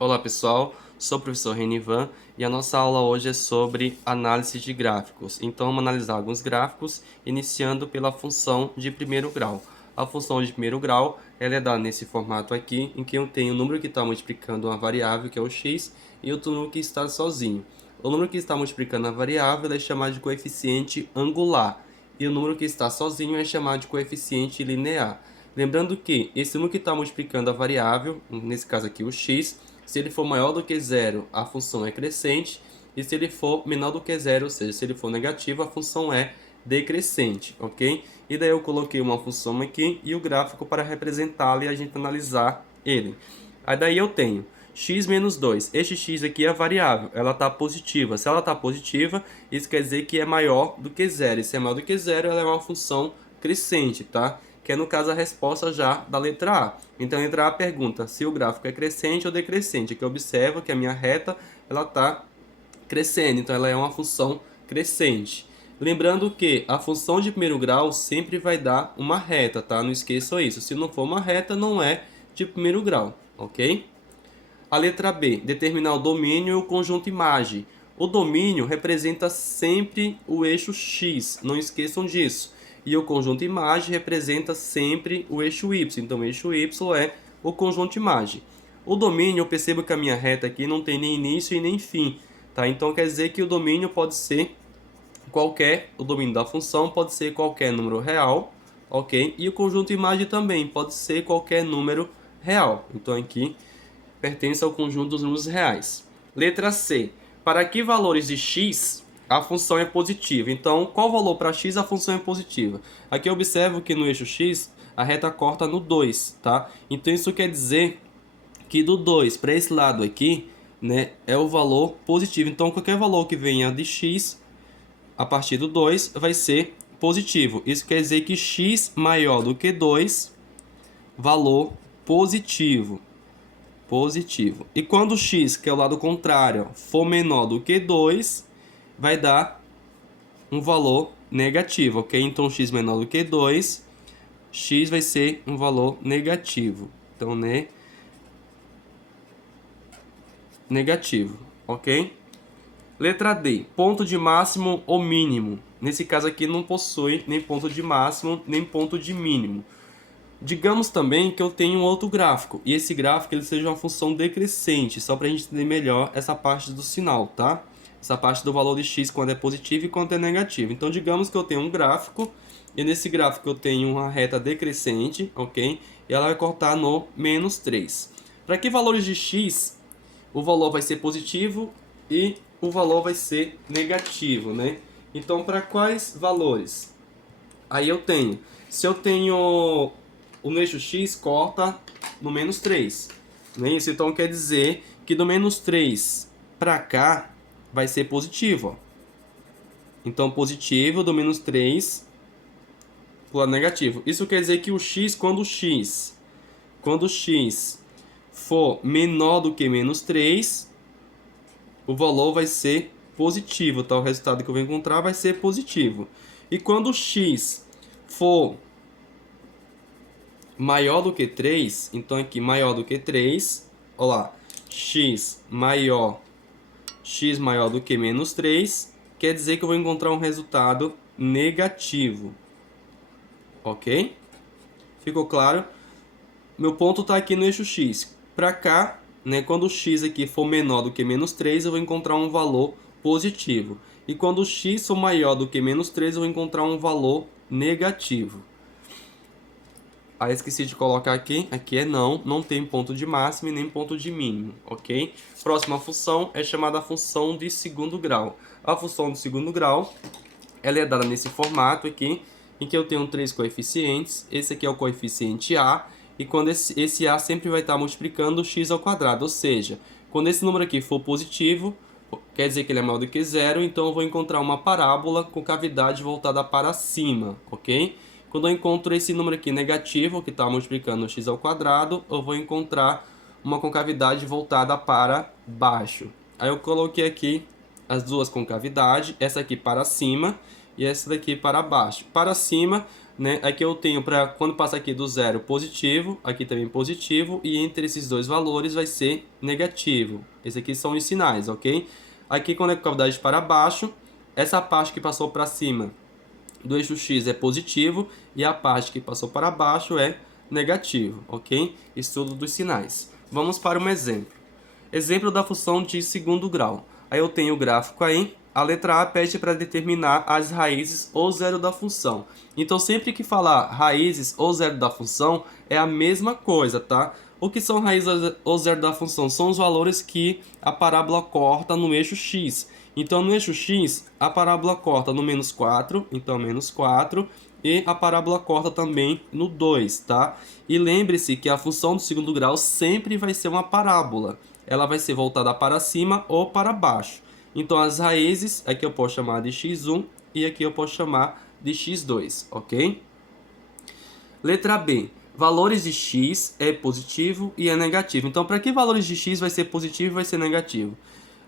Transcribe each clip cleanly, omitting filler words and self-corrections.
Olá pessoal, sou o professor Renivan e a nossa aula hoje é sobre análise de gráficos. Então vamos analisar alguns gráficos, iniciando pela função de primeiro grau. A função de primeiro grau ela é dada nesse formato aqui, em que eu tenho o número que está multiplicando uma variável, que é o x, e outro número que está sozinho. O número que está multiplicando a variável é chamado de coeficiente angular, e o número que está sozinho é chamado de coeficiente linear. Lembrando que esse número que está multiplicando a variável, nesse caso aqui o x, se ele for maior do que zero, a função é crescente, e se ele for menor do que zero, ou seja, se ele for negativo, a função é decrescente, ok? E daí eu coloquei uma função aqui e o gráfico para representá-la e a gente analisar ele. Aí daí eu tenho x menos 2. Este x aqui é a variável, ela está positiva. Se ela está positiva, isso quer dizer que é maior do que zero. E se é maior do que zero, ela é uma função crescente, tá? Que é no caso a resposta já da letra A. Então a letra A pergunta se o gráfico é crescente ou decrescente. Aqui eu observo que a minha reta ela está crescendo, então ela é uma função crescente. Lembrando que a função de primeiro grau sempre vai dar uma reta, tá? Não esqueçam isso. Se não for uma reta, não é de primeiro grau, ok? A letra B, determinar o domínio e o conjunto imagem. O domínio representa sempre o eixo X, não esqueçam disso. E o conjunto imagem representa sempre o eixo Y, então o eixo Y é o conjunto imagem. O domínio, eu percebo que a minha reta aqui não tem nem início e nem fim, tá? Então quer dizer que o domínio pode ser o domínio da função pode ser qualquer número real, ok? E o conjunto imagem também pode ser qualquer número real. Então aqui pertence ao conjunto dos números reais. Letra C. Para que valores de x a função é positiva? Então, qual valor para x a função é positiva? Aqui eu observo que no eixo x a reta corta no 2, tá? Então isso quer dizer que do 2 para esse lado aqui, né, é o valor positivo. Então qualquer valor que venha de x a partir do 2 vai ser positivo. Isso quer dizer que x maior do que 2, valor positivo. Positivo. E quando x, que é o lado contrário, for menor do que 2, vai dar um valor negativo, ok? Então, x menor do que 2, x vai ser um valor negativo. Então, negativo, ok? Letra D, ponto de máximo ou mínimo. Nesse caso aqui não possui nem ponto de máximo, nem ponto de mínimo. Digamos também que eu tenho um outro gráfico, e esse gráfico ele seja uma função decrescente, só para a gente entender melhor essa parte do sinal, tá? Essa parte do valor de x quando é positivo e quando é negativo. Então, digamos que eu tenho um gráfico, e nesse gráfico eu tenho uma reta decrescente, ok? E ela vai cortar no menos 3. Para que valores de x, o valor vai ser positivo e o valor vai ser negativo, né? Então, para quais valores? Aí eu tenho, se eu tenho o eixo x corta no menos 3, não é isso? Então quer dizer que do menos 3 para cá vai ser positivo, ó. Então positivo do menos 3 para o lado negativo. Isso quer dizer que o x, quando o x for menor do que menos 3, o valor vai ser positivo, tá? O resultado que eu vou encontrar vai ser positivo. E quando o x for maior do que 3, então aqui maior do que 3, olha lá, x maior do que menos 3, quer dizer que eu vou encontrar um resultado negativo, ok? Ficou claro? Meu ponto está aqui no eixo x. Para cá, né, quando o x aqui for menor do que menos 3, eu vou encontrar um valor positivo. E quando o x for maior do que menos 3, eu vou encontrar um valor negativo. Aí esqueci de colocar aqui é não tem ponto de máximo e nem ponto de mínimo, ok? Próxima função é chamada função de segundo grau. A função de segundo grau, ela é dada nesse formato aqui, em que eu tenho 3 coeficientes. Esse aqui é o coeficiente A, e quando esse A sempre vai estar multiplicando o x ao quadrado, ou seja, quando esse número aqui for positivo, quer dizer que ele é maior do que zero, então eu vou encontrar uma parábola com cavidade voltada para cima, ok? Quando eu encontro esse número aqui negativo, que está multiplicando o x ao quadrado, eu vou encontrar uma concavidade voltada para baixo. Aí eu coloquei aqui as duas concavidades, essa aqui para cima e essa daqui para baixo. Para cima, né? Aqui eu tenho para quando passa aqui do zero positivo, aqui também positivo, e entre esses dois valores vai ser negativo. Esses aqui são os sinais, ok? Aqui quando é cavidade para baixo, essa parte que passou para cima do eixo X é positivo e a parte que passou para baixo é negativo, ok? Estudo dos sinais. Vamos para um exemplo. Exemplo da função de segundo grau. Aí eu tenho o gráfico aí. A letra A pede para determinar as raízes ou zero da função. Então, sempre que falar raízes ou zero da função, é a mesma coisa, tá? O que são raízes ou zero da função? São os valores que a parábola corta no eixo X. Então, no eixo X, a parábola corta no menos 4, então menos 4, e a parábola corta também no 2, tá? E lembre-se que a função do segundo grau sempre vai ser uma parábola. Ela vai ser voltada para cima ou para baixo. Então, as raízes, aqui eu posso chamar de x1 e aqui eu posso chamar de x2, ok? Letra B. Valores de x é positivo e é negativo. Então, para que valores de x vai ser positivo e vai ser negativo?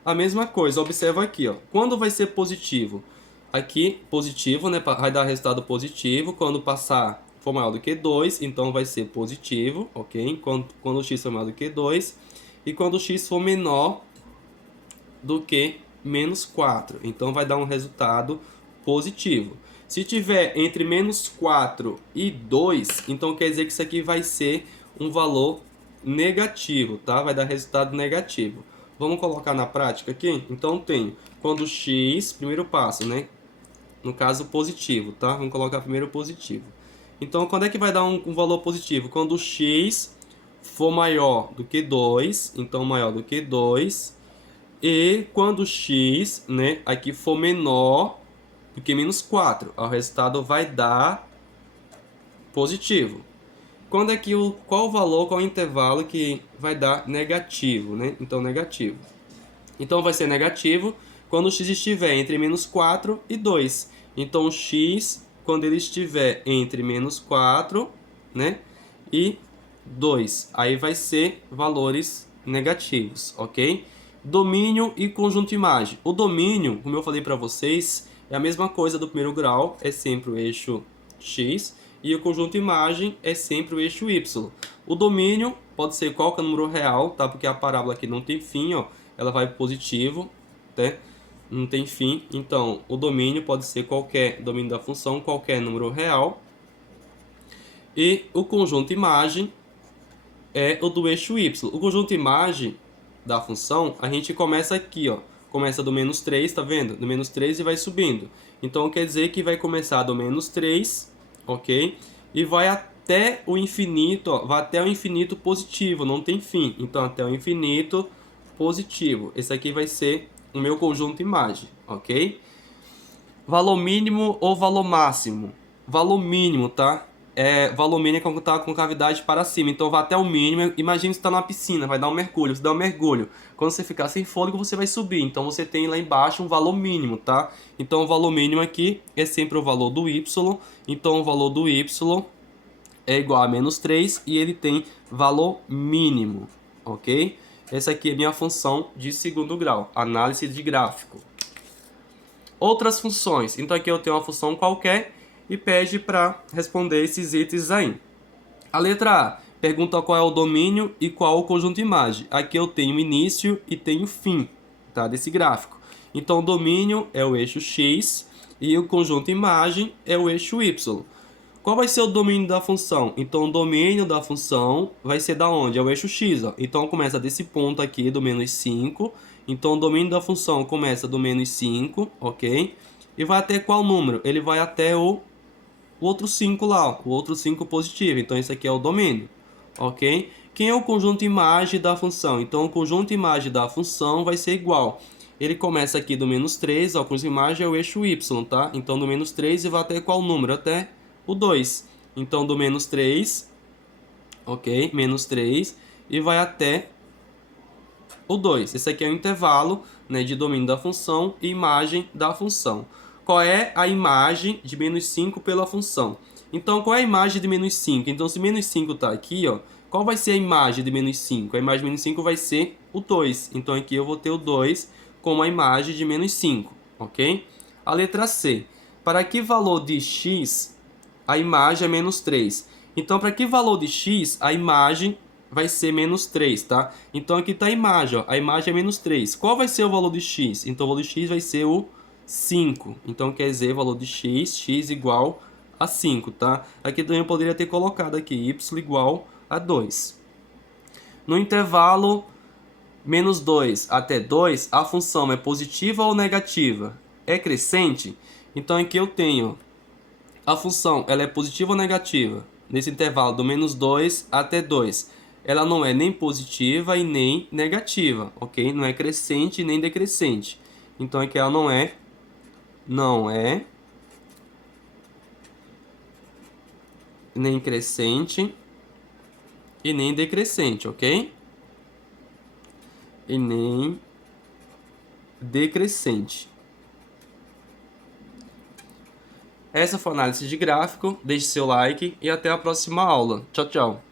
A mesma coisa, observa aqui, ó. Quando vai ser positivo? Aqui, positivo, né? Vai dar resultado positivo. Quando passar for maior do que 2, então vai ser positivo, ok? Quando o x for maior do que 2. E quando o x for menor do que menos 4, então vai dar um resultado positivo. Se tiver entre menos 4 e 2, então quer dizer que isso aqui vai ser um valor negativo, tá? Vai dar resultado negativo. Vamos colocar na prática aqui? Então tem quando x, primeiro passo, né? No caso positivo, tá? Vamos colocar primeiro positivo. Então quando é que vai dar um valor positivo? Quando o x for maior do que 2, então maior do que 2, e quando x, né, aqui for menor do que menos 4, o resultado vai dar positivo. Quando é que qual o valor, qual o intervalo que vai dar negativo, né? Então negativo. Então vai ser negativo quando o x estiver entre menos 4 e 2. Então o x, quando ele estiver entre menos 4, né, e 2, aí vai ser valores negativos, ok? Domínio e conjunto imagem. O domínio, como eu falei para vocês, é a mesma coisa do primeiro grau, é sempre o eixo X, e o conjunto imagem é sempre o eixo Y. O domínio pode ser qualquer número real, tá? Porque a parábola aqui não tem fim, ó, ela vai positivo, né? Não tem fim, então o domínio pode ser qualquer domínio da função, qualquer número real. E o conjunto imagem é o do eixo Y. O conjunto imagem da função, a gente começa aqui, ó. Começa do menos 3, tá vendo? Do menos 3 e vai subindo. Então, quer dizer que vai começar do menos 3, ok? E vai até o infinito, ó. Vai até o infinito positivo, não tem fim. Então, até o infinito positivo. Esse aqui vai ser o meu conjunto imagem, ok? Valor mínimo ou valor máximo? Valor mínimo, tá? Valor mínimo é quando tá com cavidade para cima. Então vai até o mínimo. Imagina que você está numa piscina, vai dar um mergulho. Você dá um mergulho. Quando você ficar sem fôlego, você vai subir. Então você tem lá embaixo um valor mínimo, tá? Então o valor mínimo aqui é sempre o valor do y. Então o valor do y é igual a menos 3 e ele tem valor mínimo, ok? Essa aqui é a minha função de segundo grau, análise de gráfico. Outras funções. Então aqui eu tenho uma função qualquer e pede para responder esses itens aí. A letra A pergunta qual é o domínio e qual o conjunto imagem. Aqui eu tenho início e tenho fim, tá, desse gráfico. Então o domínio é o eixo X e o conjunto imagem é o eixo Y. Qual vai ser o domínio da função? Então o domínio da função vai ser da onde? É o eixo X, ó. Então começa desse ponto aqui do menos 5. Então o domínio da função começa do menos 5, ok? E vai até qual número? Ele vai até o outro 5 lá, ó, o outro 5 positivo. Então esse aqui é o domínio, ok? Quem é o conjunto imagem da função? Então o conjunto imagem da função vai ser igual. Ele começa aqui do menos 3, ó, o conjunto imagem é o eixo Y, tá? Então do menos 3 e vai até qual número? Até o 2. Então do menos 3, ok? Menos 3 e vai até o 2. Esse aqui é o intervalo, né, de domínio da função e imagem da função. Qual é a imagem de menos 5 pela função? Então, qual é a imagem de menos 5? Então, se menos 5 está aqui, ó, qual vai ser a imagem de menos 5? A imagem de menos 5 vai ser o 2. Então, aqui eu vou ter o 2 como a imagem de menos 5, ok? A letra C. Para que valor de x a imagem é menos 3. Então, para que valor de x, a imagem vai ser menos 3, tá? Então, aqui está a imagem, ó. A imagem é menos 3. Qual vai ser o valor de x? Então, o valor de x vai ser o 5. Então, quer dizer, o valor de x igual a 5, tá? Aqui também eu poderia ter colocado aqui y igual a 2. No intervalo menos 2 até 2, a função é positiva ou negativa? É crescente? Então, aqui eu tenho a função, ela é positiva ou negativa? Nesse intervalo do menos 2 até 2. Ela não é nem positiva e nem negativa, ok? Não é crescente nem decrescente. Então, aqui ela não é nem crescente e nem decrescente, ok? E nem decrescente. Essa foi a análise de gráfico. Deixe seu like e até a próxima aula. Tchau, tchau.